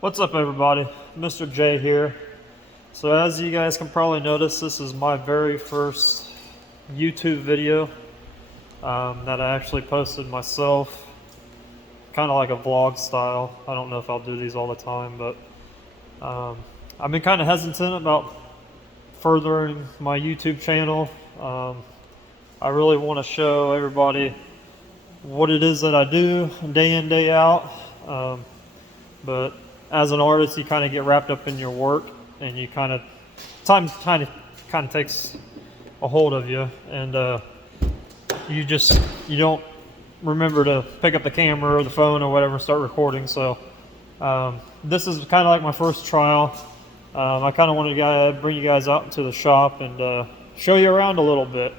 What's up, everybody? Mr.J here. So as you guys can probably notice, this is my very first YouTube video that I actually posted myself, kind of like a vlog style. I don't know if I'll do these all the time, but I've been kind of hesitant about furthering my YouTube channel. I really want to show everybody what it is that I do day in, day out. But as an artist, you kind of get wrapped up in your work, and you time kind of takes a hold of you, and you don't remember to pick up the camera or the phone or whatever and start recording. So this is kind of like my first trial. I kind of wanted to bring you guys out into the shop and show you around a little bit.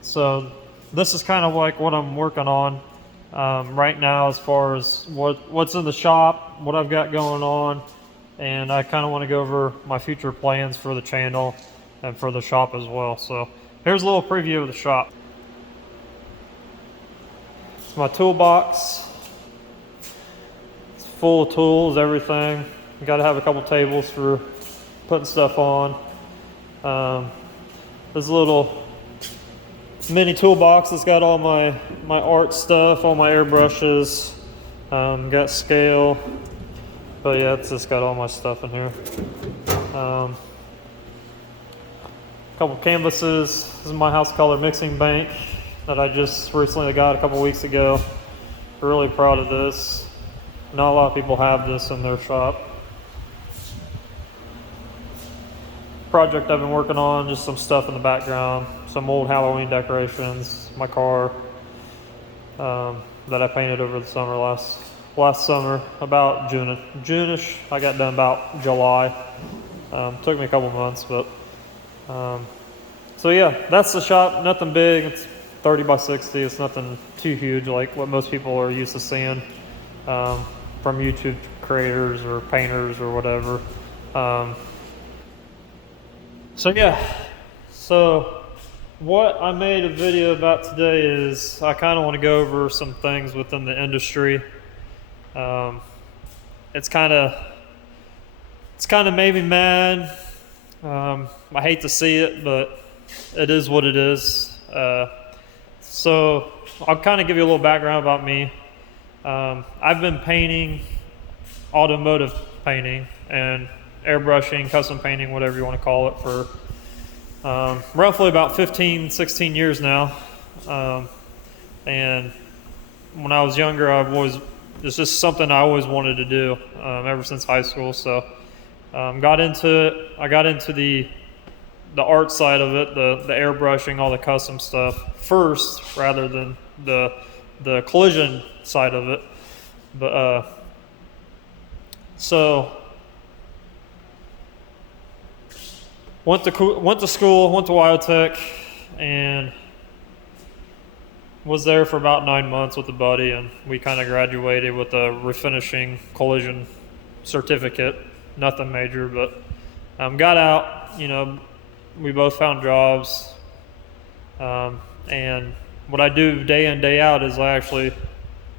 So this is kind of like what I'm working on right now, as far as what's in the shop, what I've got going on, and I kind of want to go over my future plans for the channel and for the shop as well. So here's a little preview of the shop. My toolbox, it's full of tools, everything. You got to have a couple tables for putting stuff on. There's a little mini toolbox that's got all my art stuff, all my airbrushes, got scale, but yeah, it's just got all my stuff in here. A couple canvases. This is my House of Kolor mixing bank that I just recently got a couple weeks ago. Really proud of this. Not a lot of people have this in their shop. Project I've been working on, just some stuff in the background, some old Halloween decorations, my car that I painted over the summer, last summer, about June-ish. I got done about July. Took me a couple months, but so yeah, that's the shop. Nothing big. It's 30 by 60. It's nothing too huge like what most people are used to seeing from YouTube creators or painters or whatever. So yeah, so what I made a video about today is I kind of want to go over some things within the industry. It's kind of made me mad. I hate to see it, but it is what it is. So I'll kind of give you a little background about me. I've been painting, automotive painting, and airbrushing, custom painting, whatever you want to call it, for roughly about 15-16 years now. And when I was younger, it's just something I always wanted to do ever since high school. So got into it. I got into the art side of it, the airbrushing, all the custom stuff first, rather than the collision side of it. But so went to school, went to Wyotech, and was there for about 9 months with a buddy, and we kind of graduated with a refinishing collision certificate. Nothing major, but got out. We both found jobs, and what I do day in, day out is I actually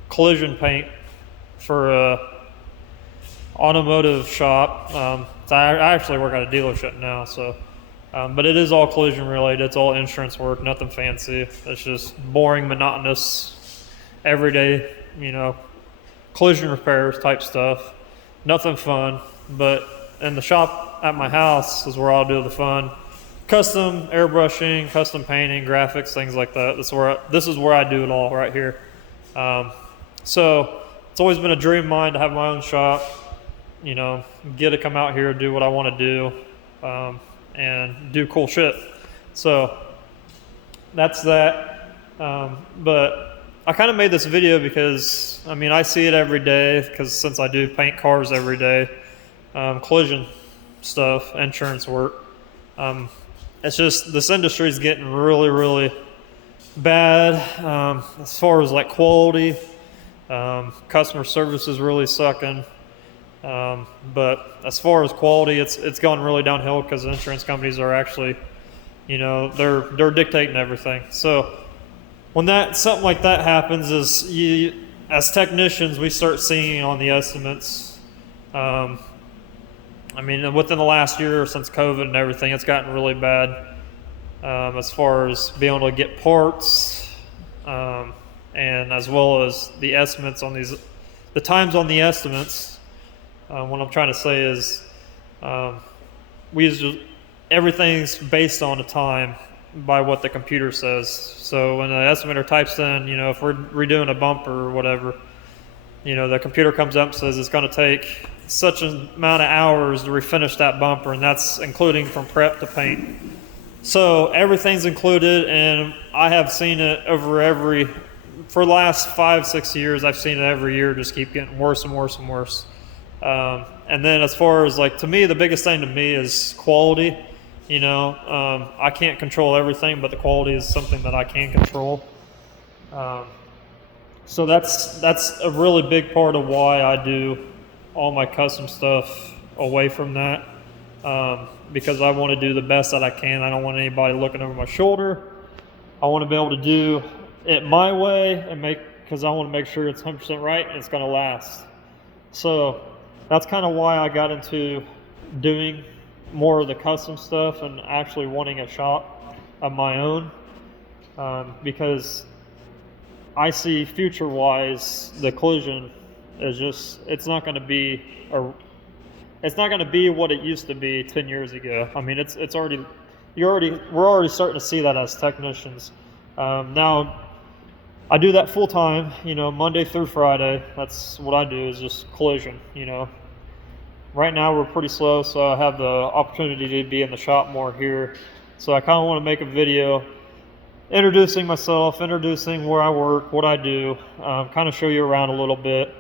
collision paint for a automotive shop. So I actually work at a dealership now, so but it is all collision related. It's all insurance work, nothing fancy. It's just boring, monotonous, everyday, collision repairs type stuff. Nothing fun. But in the shop at my house is where I'll do the fun. Custom airbrushing, custom painting, graphics, things like that. This is where I do it all right here. So it's always been a dream of mine to have my own shop, get to come out here, do what I want to do, and do cool shit. So that's that. But I kind of made this video because, I see it every day, because since I do paint cars every day, collision stuff, insurance work. It's just, this industry is getting really, really bad as far as like quality. Customer service is really sucking. But as far as quality, it's gone really downhill, because insurance companies are actually, they're dictating everything. So when something like that happens, as technicians, we start seeing on the estimates I mean, within the last year since COVID and everything, it's gotten really bad as far as being able to get parts, and as well as the estimates on these, the times on the estimates. What I'm trying to say is, we use everything's based on a time by what the computer says. So when the estimator types in, if we're redoing a bumper or whatever, the computer comes up and says it's going to take such an amount of hours to refinish that bumper, and that's including from prep to paint. So everything's included, and I have seen it for the last 5-6 years, I've seen it every year just keep getting worse and worse and worse. And then as far as to me, the biggest thing to me is quality. I can't control everything, but the quality is something that I can control. So that's a really big part of why I do all my custom stuff away from that, because I want to do the best that I can. I don't want anybody looking over my shoulder. I want to be able to do it my way because I want to make sure it's 100% right and it's going to last. So that's kind of why I got into doing more of the custom stuff and actually wanting a shop of my own, because I see future-wise the collision is it's not going to be what it used to be 10 years ago. I mean, we're already starting to see that as technicians. Now I do that full time, Monday through Friday. That's what I do, is just collision. Right now we're pretty slow, so I have the opportunity to be in the shop more here. So I kind of want to make a video introducing myself, introducing where I work, what I do, kind of show you around a little bit,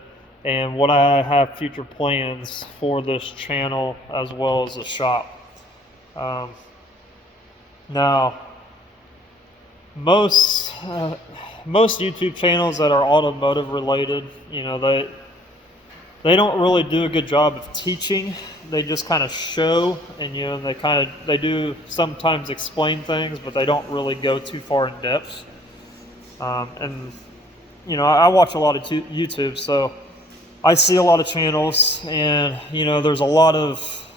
and what I have future plans for this channel as well as the shop. Now, most YouTube channels that are automotive related, they don't really do a good job of teaching. They just kind of show, and they do sometimes explain things, but they don't really go too far in depth. And I watch a lot of YouTube, so I see a lot of channels, and there's a lot of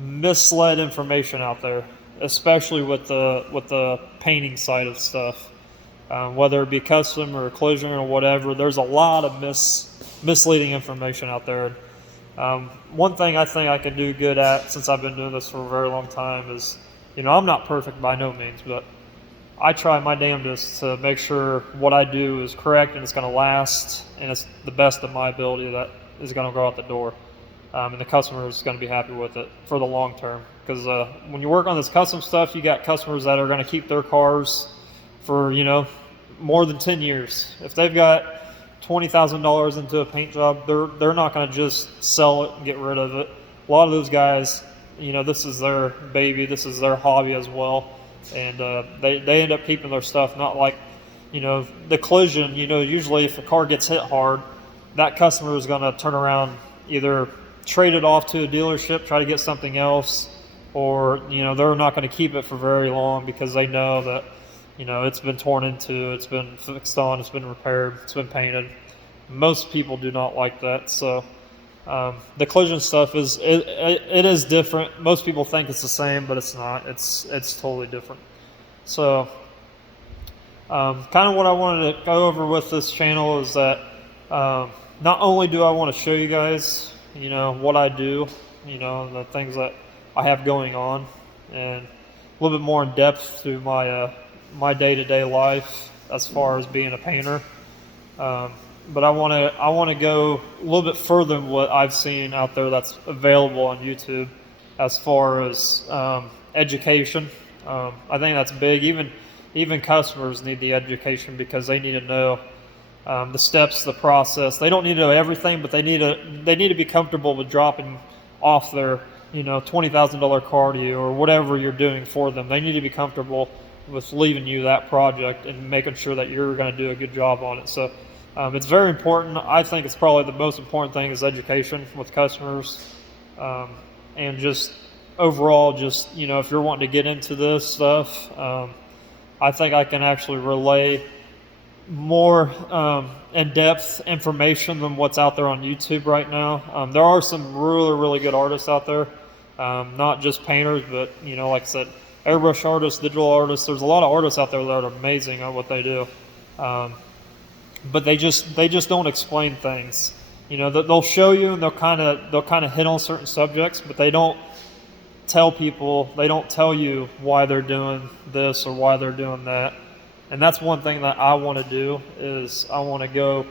misled information out there, especially with the painting side of stuff. Whether it be custom or collision or whatever, there's a lot of misleading information out there. One thing I think I can do good at, since I've been doing this for a very long time, is, I'm not perfect by no means, but I try my damnedest to make sure what I do is correct and it's going to last, and it's the best of my ability that is going to go out the door. And the customer is going to be happy with it for the long term. Because when you work on this custom stuff, you got customers that are going to keep their cars for, more than 10 years. If they've got $20,000 into a paint job, they're not going to just sell it and get rid of it. A lot of those guys, this is their baby, this is their hobby as well, and they end up keeping their stuff. Not like, the collision. Usually if a car gets hit hard, that customer is going to turn around, either trade it off to a dealership, try to get something else, or they're not going to keep it for very long because they know that it's been torn into, it's been fixed on, it's been repaired, it's been painted. Most people do not like that. So the collision stuff it is different. Most people think it's the same, but it's not. It's totally different. So kind of what I wanted to go over with this channel is that not only do I want to show you guys what I do, the things that I have going on, and a little bit more in depth through my day-to-day life as far as being a painter, but I want to go a little bit further than what I've seen out there that's available on YouTube as far as education. I think that's big. Even customers need the education, because they need to know the steps, the process. They don't need to know everything, but they need to be comfortable with dropping off their $20,000 car to you, or whatever you're doing for them. They need to be comfortable with leaving you that project and making sure that you're going to do a good job on it. So it's very important. I think it's probably the most important thing is education with customers, and just overall, just if you're wanting to get into this stuff, I think I can actually relay more in-depth information than what's out there on YouTube right now. There are some really good artists out there, not just painters, but like I said, airbrush artists, digital artists. There's a lot of artists out there that are amazing at what they do, but they just don't explain things. They'll show you and they'll kind of hit on certain subjects, but they don't tell people. They don't tell you why they're doing this or why they're doing that. And that's one thing that I want to do is I want to go,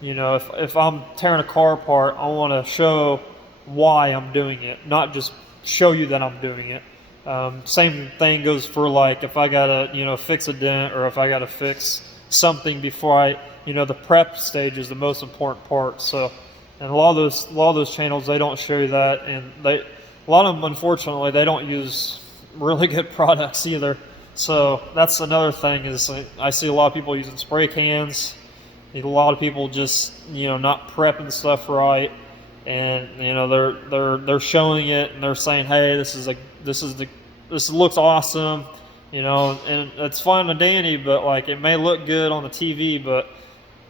if I'm tearing a car apart, I want to show why I'm doing it, not just show you that I'm doing it. Same thing goes for like if I gotta, fix a dent or if I gotta fix something before the prep stage is the most important part. So, and a lot of those channels, they don't show you that, and a lot of them, unfortunately, they don't use really good products either. So that's another thing is I see a lot of people using spray cans. A lot of people just not prepping stuff right, and they're showing it and they're saying, hey, this looks awesome, and it's fine and dandy, but like it may look good on the TV, but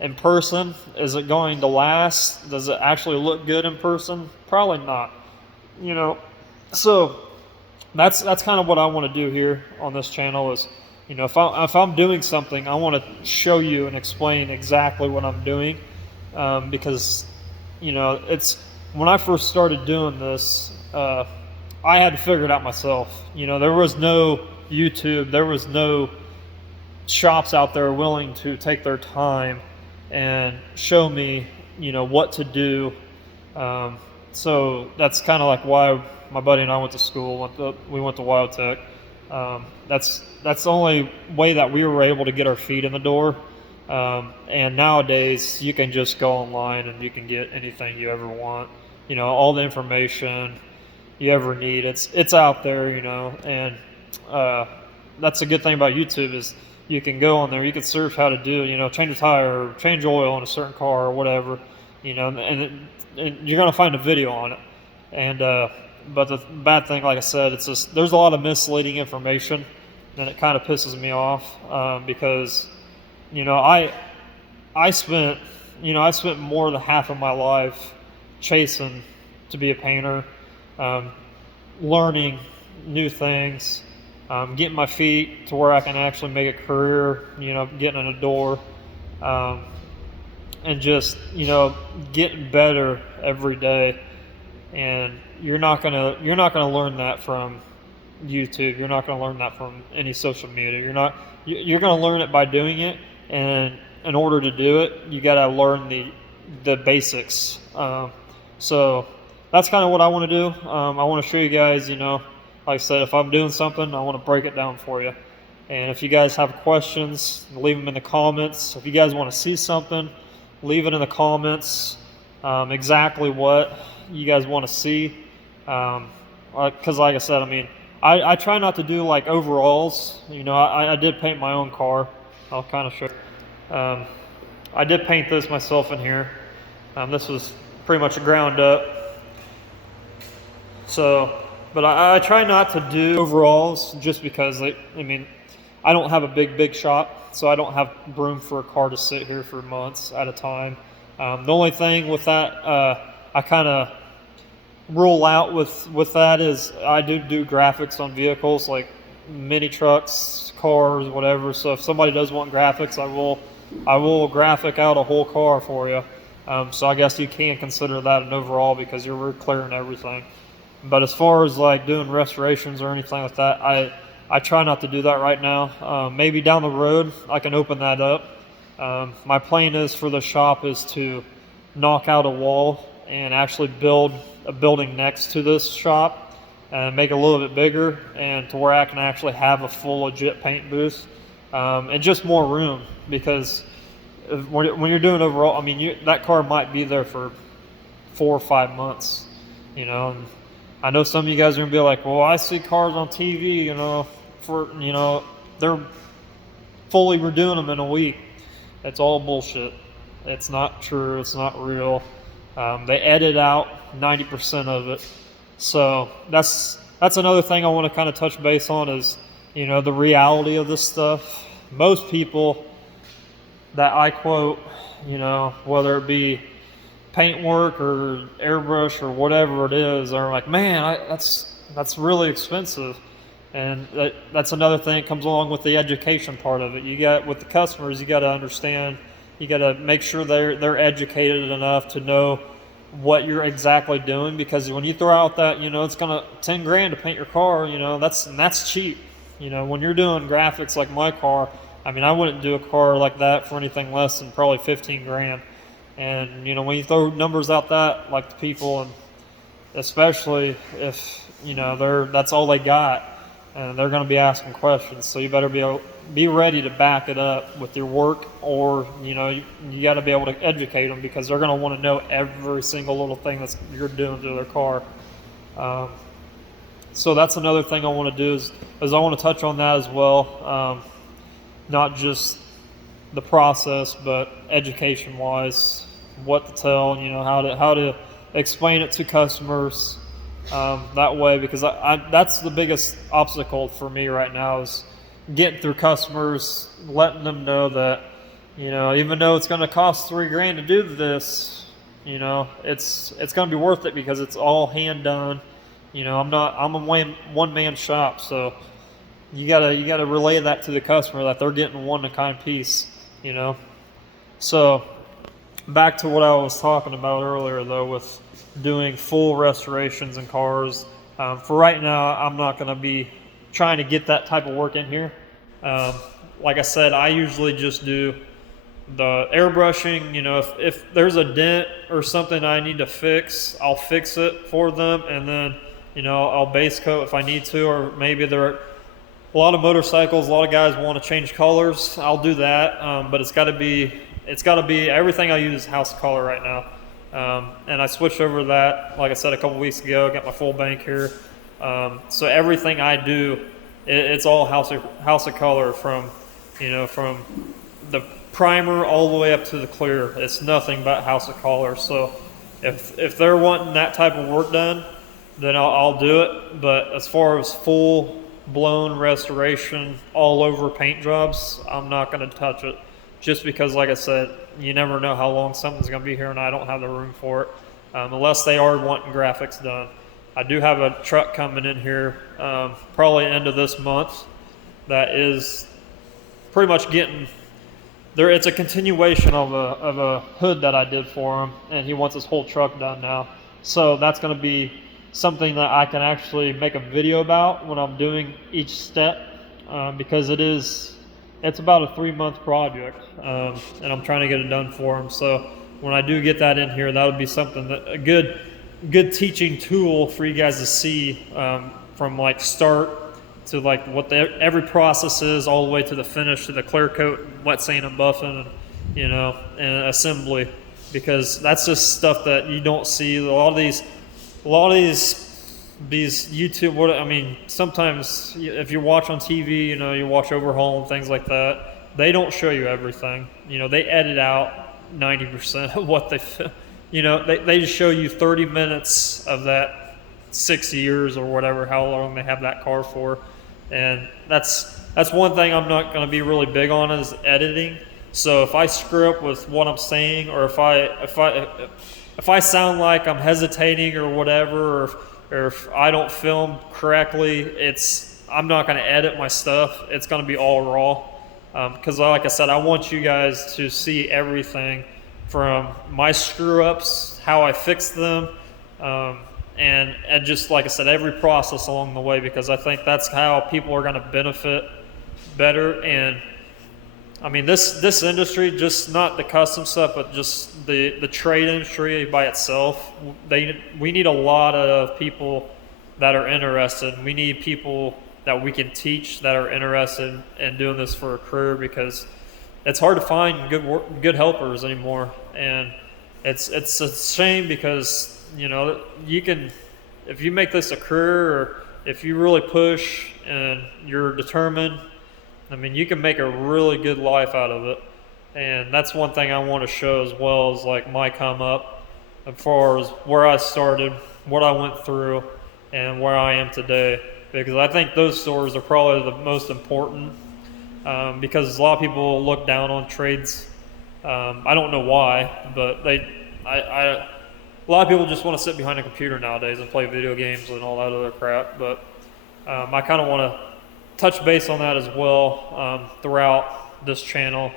in person, is it going to last? Does it actually look good in person? Probably not. So that's kind of what I want to do here on this channel is, if I'm doing something, I want to show you and explain exactly what I'm doing, because it's when I first started doing this, I had to figure it out myself. There was no YouTube, there was no shops out there willing to take their time and show me what to do. So that's kind of like why my buddy and I went to school. We went to Wild Tech. That's the only way that we were able to get our feet in the door. And nowadays, you can just go online and you can get anything you ever want. All the information you ever need. It's out there. And that's a good thing about YouTube is you can go on there. You can search how to do change a tire, or change oil on a certain car or whatever. And you're gonna find a video on it. And but the bad thing, like I said, it's just there's a lot of misleading information, and it kind of pisses me off because I spent more than half of my life chasing to be a painter, learning new things, getting my feet to where I can actually make a career, getting in a door, and just getting better every day. And you're not gonna learn that from YouTube. You're not gonna learn that from any social media. You're gonna learn it by doing it. And in order to do it, you gotta learn the basics. So that's kind of what I want to do. I want to show you guys. Like I said, if I'm doing something, I want to break it down for you. And if you guys have questions, leave them in the comments. If you guys want to see something, leave it in the comments. Exactly what you guys want to see, because like I said, I try not to do like overalls. I did paint my own car. I'll kind of show you. I did paint this myself in here. This was pretty much a ground up. So, but I try not to do overalls just because I don't have a big shop, so I don't have room for a car to sit here for months at a time. The only thing with that, I kind of rule out with that is I do graphics on vehicles like mini trucks, cars, whatever. So if somebody does want graphics, I will graphic out a whole car for you. So I guess you can consider that an overall because you're clearing everything. But as far as like doing restorations or anything like that, I try not to do that right now. Maybe down the road I can open that up. My plan is for the shop is to knock out a wall and actually build a building next to this shop and make it a little bit bigger, and to where I can actually have a full legit paint booth, and just more room, because when you're doing overall, that car might be there for 4 or 5 months, and I know some of you guys are gonna be like, well, I see cars on TV, they're fully redoing them in a week. It's all bullshit. It's not true. It's not real. They edit out 90% of it. So that's another thing I want to kind of touch base on is, the reality of this stuff. Most people that I quote, whether it be paintwork or airbrush or whatever it is, are like, man, that's really expensive. And that's another thing that comes along with the education part of it. You got with the customers, you got to understand, you got to make sure they're educated enough to know what you're exactly doing, because when you throw out that, it's gonna 10 grand to paint your car, that's cheap. When you're doing graphics like my car, I mean, I wouldn't do a car like that for anything less than probably 15 grand. And when you throw numbers out that like the people, and especially if that's all they got, and they're going to be asking questions, so you better be ready to back it up with your work, or you got to be able to educate them, because they're going to want to know every single little thing that you're doing to their car. So that's another thing I want to do is I want to touch on that as well, not just the process, but education wise, what to tell, how to explain it to customers, that way, because that's the biggest obstacle for me right now, is getting through customers, letting them know that, even though it's going to cost $3 grand to do this, it's going to be worth it, because it's all hand done. I'm a one man shop, so you gotta relay that to the customer, that they're getting one of a kind piece. So back to what I was talking about earlier, though, with doing full restorations in cars. For right now, I'm not going to be trying to get that type of work in here. Like I said, I usually just do the airbrushing. If there's a dent or something I need to fix, I'll fix it for them, and then I'll base coat if I need to, or maybe a lot of motorcycles, a lot of guys want to change colors. I'll do that, but it's got to be everything I use is House of Kolor right now. And I switched over to that, like I said, a couple weeks ago. Got my full bank here, so everything I do, it's all House of Kolor, from the primer all the way up to the clear. It's nothing but House of Kolor. So if they're wanting that type of work done, then I'll do it. But as far as full blown restoration all over paint jobs, I'm not going to touch it, just because, like I said, you never know how long something's going to be here, and I don't have the room for it, unless they are wanting graphics done. I do have a truck coming in here, probably end of this month, that is pretty much getting there. It's a continuation of a hood that I did for him, and he wants his whole truck done now. So that's going to be something that I can actually make a video about when I'm doing each step, because it's about a 3-month project, and I'm trying to get it done for him. So when I do get that in here, that would be something that a good teaching tool for you guys to see, from like start to like what every process is, all the way to the finish, to the clear coat, wet sand and buffing, and assembly, because that's just stuff that you don't see. A lot of these YouTube, sometimes if you watch on TV, you watch Overhaul and things like that, they don't show you everything. They edit out 90% of what they film. They just show you 30 minutes of that 6 years or whatever, how long they have that car for. And that's one thing I'm not going to be really big on, is editing. So if I screw up with what I'm saying, or if I sound like I'm hesitating or whatever, or if I don't film correctly, I'm not going to edit my stuff. It's going to be all raw, because like I said, I want you guys to see everything from my screw-ups, how I fix them, and just like I said, every process along the way, because I think that's how people are going to benefit better. And this industry, just not the custom stuff, but just the trade industry by itself, we need a lot of people that are interested. We need people that we can teach that are interested in doing this for a career, because it's hard to find good helpers anymore. And it's a shame, because you can, if you make this a career, or if you really push and you're determined, you can make a really good life out of it. And that's one thing I want to show as well, is like my come up, as far as where I started, what I went through, and where I am today. Because I think those stories are probably the most important, because a lot of people look down on trades I don't know why, but a lot of people just want to sit behind a computer nowadays and play video games and all that other crap. But I kind of want to touch base on that as well throughout this channel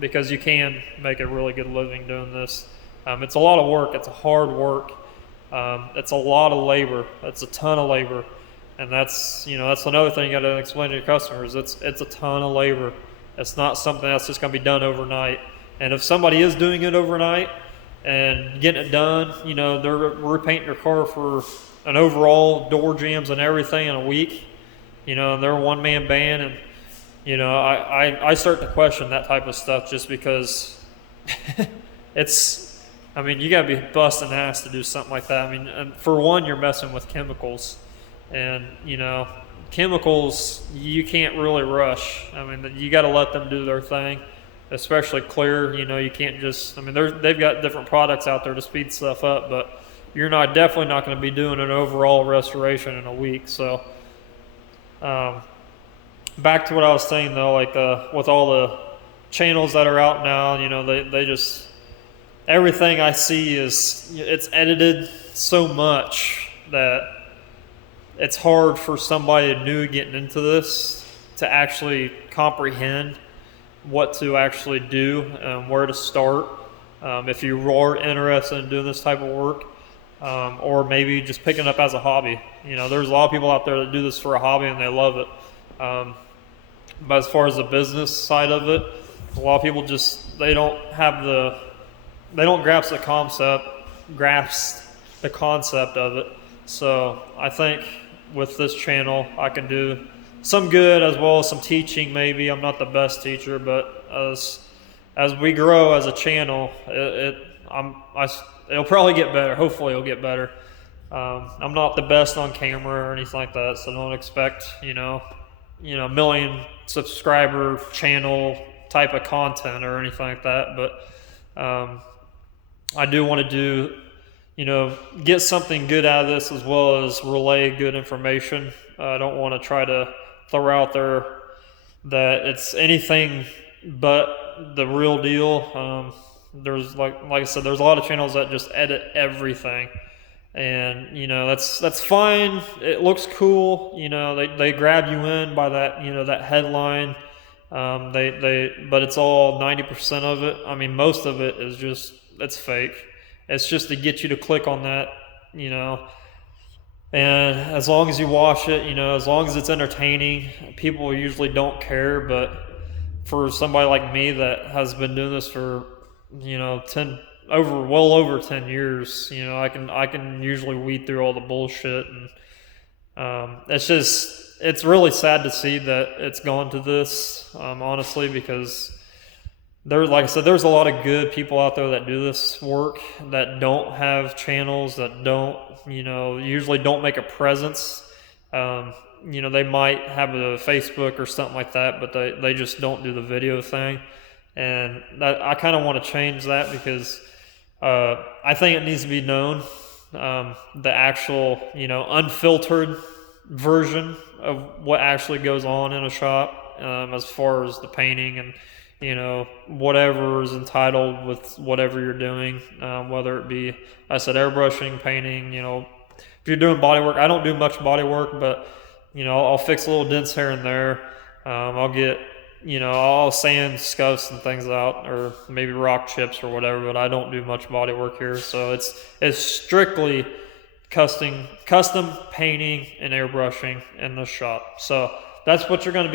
because you can make a really good living doing this. It's a lot of work. It's a hard work. It's a lot of labor. It's a ton of labor, and that's another thing you got to explain to your customers. It's a ton of labor. It's not something that's just going to be done overnight. And if somebody is doing it overnight and getting it done, they're repainting your car for an overall, door jams and everything in a week. And they're a one-man band, and I start to question that type of stuff just because you got to be busting ass to do something like that. And for one, you're messing with chemicals, and chemicals you can't really rush. You got to let them do their thing, especially clear. You can't just. They've got different products out there to speed stuff up, but you're definitely not going to be doing an overall restoration in a week. So. Back to what I was saying though, like with all the channels that are out now, they just, everything I see it's edited so much that it's hard for somebody new getting into this to actually comprehend what to actually do, where to start. If you are interested in doing this type of work, or maybe just picking it up as a hobby. There's a lot of people out there that do this for a hobby and they love it. But as far as the business side of it, a lot of people they don't grasp the concept of it. So I think with this channel, I can do some good as well as some teaching. Maybe I'm not the best teacher, but as we grow as a channel, it'll probably get better. Hopefully it'll get better. I'm not the best on camera or anything like that, so don't expect, million subscriber channel type of content or anything like that. But I do want to get something good out of this as well as relay good information. I don't want to try to throw out there that it's anything but the real deal. There's like I said, there's a lot of channels that just edit everything, and that's fine. It looks cool. They grab you in by that that headline. But it's all 90% of it. Most of it is it's fake. It's just to get you to click on that. And as long as you watch it, as long as it's entertaining, people usually don't care. But for somebody like me that has been doing this for well over 10 years, I can usually weed through all the bullshit, and it's really sad to see that it's gone to this, honestly, because like I said, there's a lot of good people out there that do this work that don't have channels, that don't usually don't make a presence. They might have a Facebook or something like that, but they just don't do the video thing. And I kind of want to change that because I think it needs to be known, the actual, unfiltered version of what actually goes on in a shop, as far as the painting and, whatever is entitled with whatever you're doing, whether it be, I said, airbrushing, painting, if you're doing body work. I don't do much body work, but, I'll fix little dents here and there. I'll get, I'll sand scuffs and things out, or maybe rock chips or whatever, but I don't do much body work here. So it's strictly custom painting and airbrushing in the shop. So that's what you're going to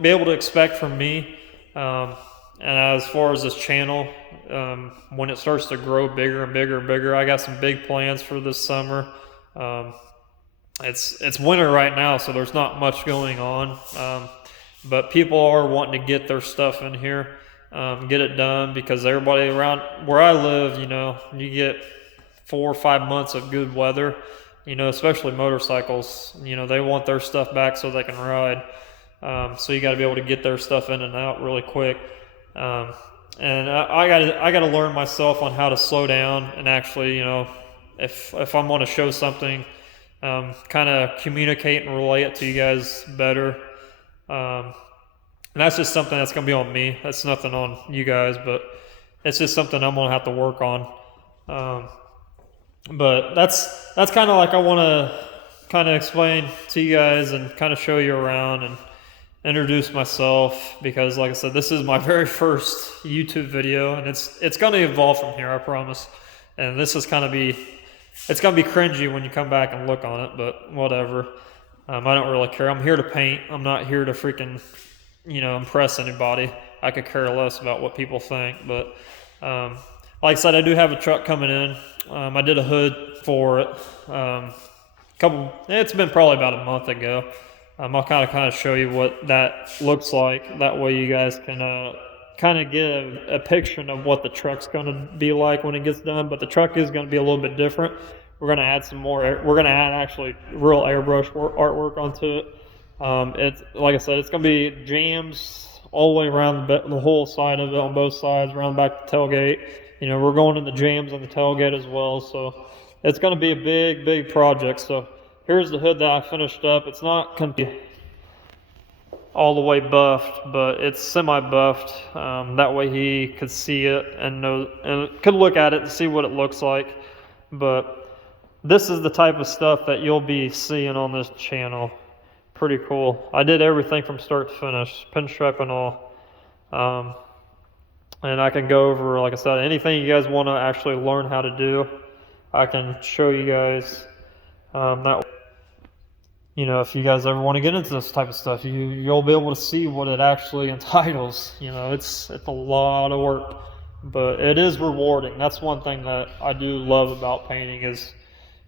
be able to expect from me. And as far as this channel, when it starts to grow bigger and bigger and bigger, I got some big plans for this summer. It's winter right now, so there's not much going on. But people are wanting to get their stuff in here, get it done, because everybody around where I live, you get 4 or 5 months of good weather, especially motorcycles. They want their stuff back so they can ride. So you got to be able to get their stuff in and out really quick. And I got to learn myself on how to slow down and actually, if I'm going to show something, kind of communicate and relay it to you guys better. And that's just something that's going to be on me. That's nothing on you guys, but it's just something I'm going to have to work on. Um, but that's kind of like I want to kind of explain to you guys and kind of show you around and introduce myself, because like I said, this is my very first YouTube video, and it's going to evolve from here, I promise. And this is kind of it's going to be cringy when you come back and look on it, but whatever. I don't really care. I'm here to paint. I'm not here to freaking, impress anybody. I could care less about what people think. But like I said, I do have a truck coming in. I did a hood for it. It's been probably about a month ago. I'll kind of show you what that looks like. That way you guys can kind of get a picture of what the truck's going to be like when it gets done. But the truck is going to be a little bit different. We're going to add some more. We're going to add actually real airbrush artwork onto it. It's like I said, it's going to be jams all the way around the whole side of it, on both sides, around back to tailgate. We're going in the jams on the tailgate as well. So it's going to be a big, big project. So here's the hood that I finished up. It's not going to be all the way buffed, but it's semi-buffed. That way he could see it and could look at it and see what it looks like. But this is the type of stuff that you'll be seeing on this channel. Pretty cool. I did everything from start to finish, pinstripe and all. And I can go over, like I said, anything you guys want to actually learn how to do, I can show you guys. That if you guys ever want to get into this type of stuff, you'll be able to see what it actually entitles. It's a lot of work, but it is rewarding. That's one thing that I do love about painting is,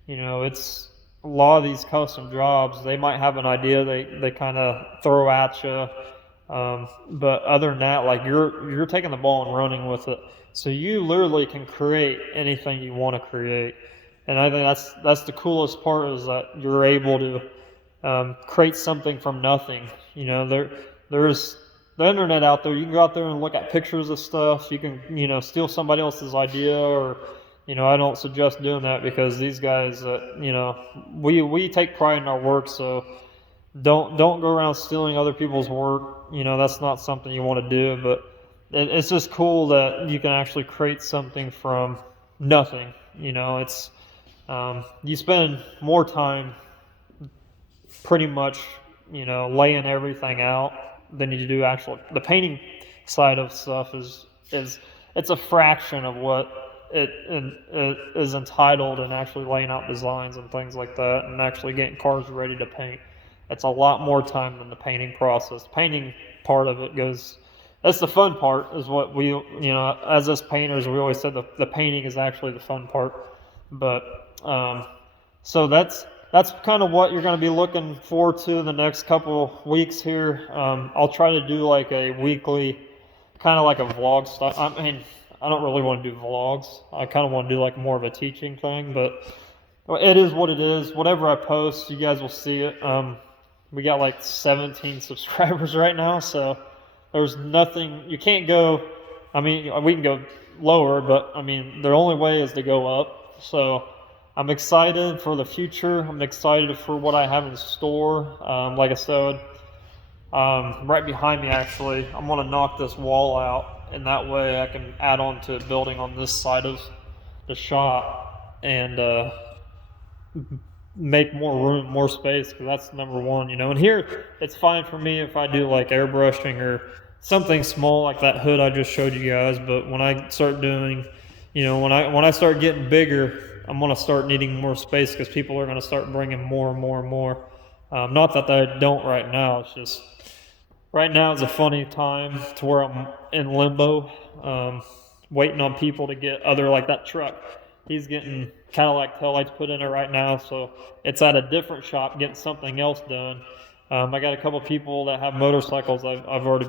it's a lot of these custom jobs, they might have an idea they kind of throw at you. But other than that, like you're taking the ball and running with it. So you literally can create anything you want to create. And I think that's the coolest part, is that you're able to create something from nothing. There's the internet out there. You can go out there and look at pictures of stuff. You can, steal somebody else's idea, or, I don't suggest doing that, because these guys, we take pride in our work. So don't go around stealing other people's work. That's not something you want to do. But it's just cool that you can actually create something from nothing. It's you spend more time pretty much, laying everything out than you do the painting side of stuff is it's a fraction of what it is entitled, and actually laying out designs and things like that, and actually getting cars ready to paint. It's a lot more time than the painting process. The painting part of it that's the fun part, is what we, as us painters, we always said the painting is actually the fun part. But so that's kind of what you're going to be looking forward to the next couple weeks here. I'll try to do like a weekly, kind of like a vlog stuff. I mean, I don't really want to do vlogs. I kind of want to do like more of a teaching thing, but it is what it is. Whatever I post, you guys will see it. We got like 17 subscribers right now, so there's nothing, you can't go, I mean, we can go lower, but I mean, the only way is to go up. So I'm excited for the future. I'm excited for what I have in store. Like I said, right behind me, actually, I'm going to knock this wall out, and that way I can add on to a building on this side of the shop and make more room, more space, because that's number one. And here it's fine for me if I do like airbrushing or something small like that hood I just showed you guys. But when I start doing, when I start getting bigger, I'm going to start needing more space, because people are going to start bringing more and more and more. Not that they don't right now. It's just right now is a funny time to where I'm in limbo, waiting on people to get like that truck. He's getting Cadillac taillights put in it right now, so it's at a different shop getting something else done. I got a couple people that have motorcycles I've already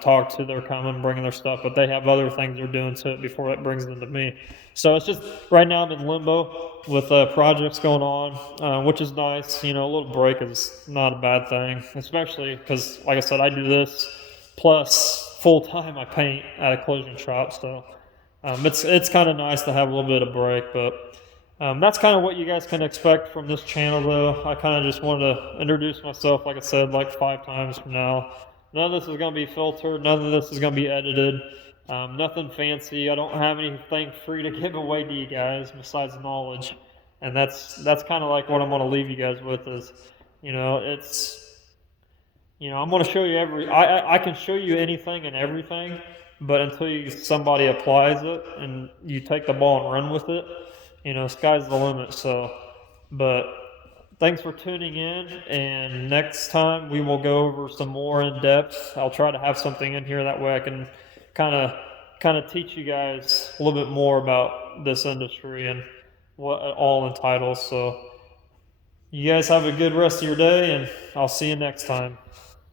talked to. They're coming, bringing their stuff, but they have other things they're doing to it before it brings them to me. So it's just, right now I'm in limbo with projects going on, which is nice. A little break is not a bad thing, especially because, like I said, I do this plus full-time I paint at a collision shop. So it's kind of nice to have a little bit of break, but that's kind of what you guys can expect from this channel, though. I kind of just wanted to introduce myself, like I said, like 5 times from now. None of this is going to be filtered. None of this is going to be edited. Nothing fancy. I don't have anything free to give away to you guys besides knowledge, and that's kind of like what I'm going to leave you guys with is, it's I'm going to show you I can show you anything and everything, but until somebody applies it and you take the ball and run with it, sky's the limit. So, but thanks for tuning in, and next time we will go over some more in depth. I'll try to have something in here that way I can kind of teach you guys a little bit more about this industry and what it all entitles. So, you guys have a good rest of your day, and I'll see you next time.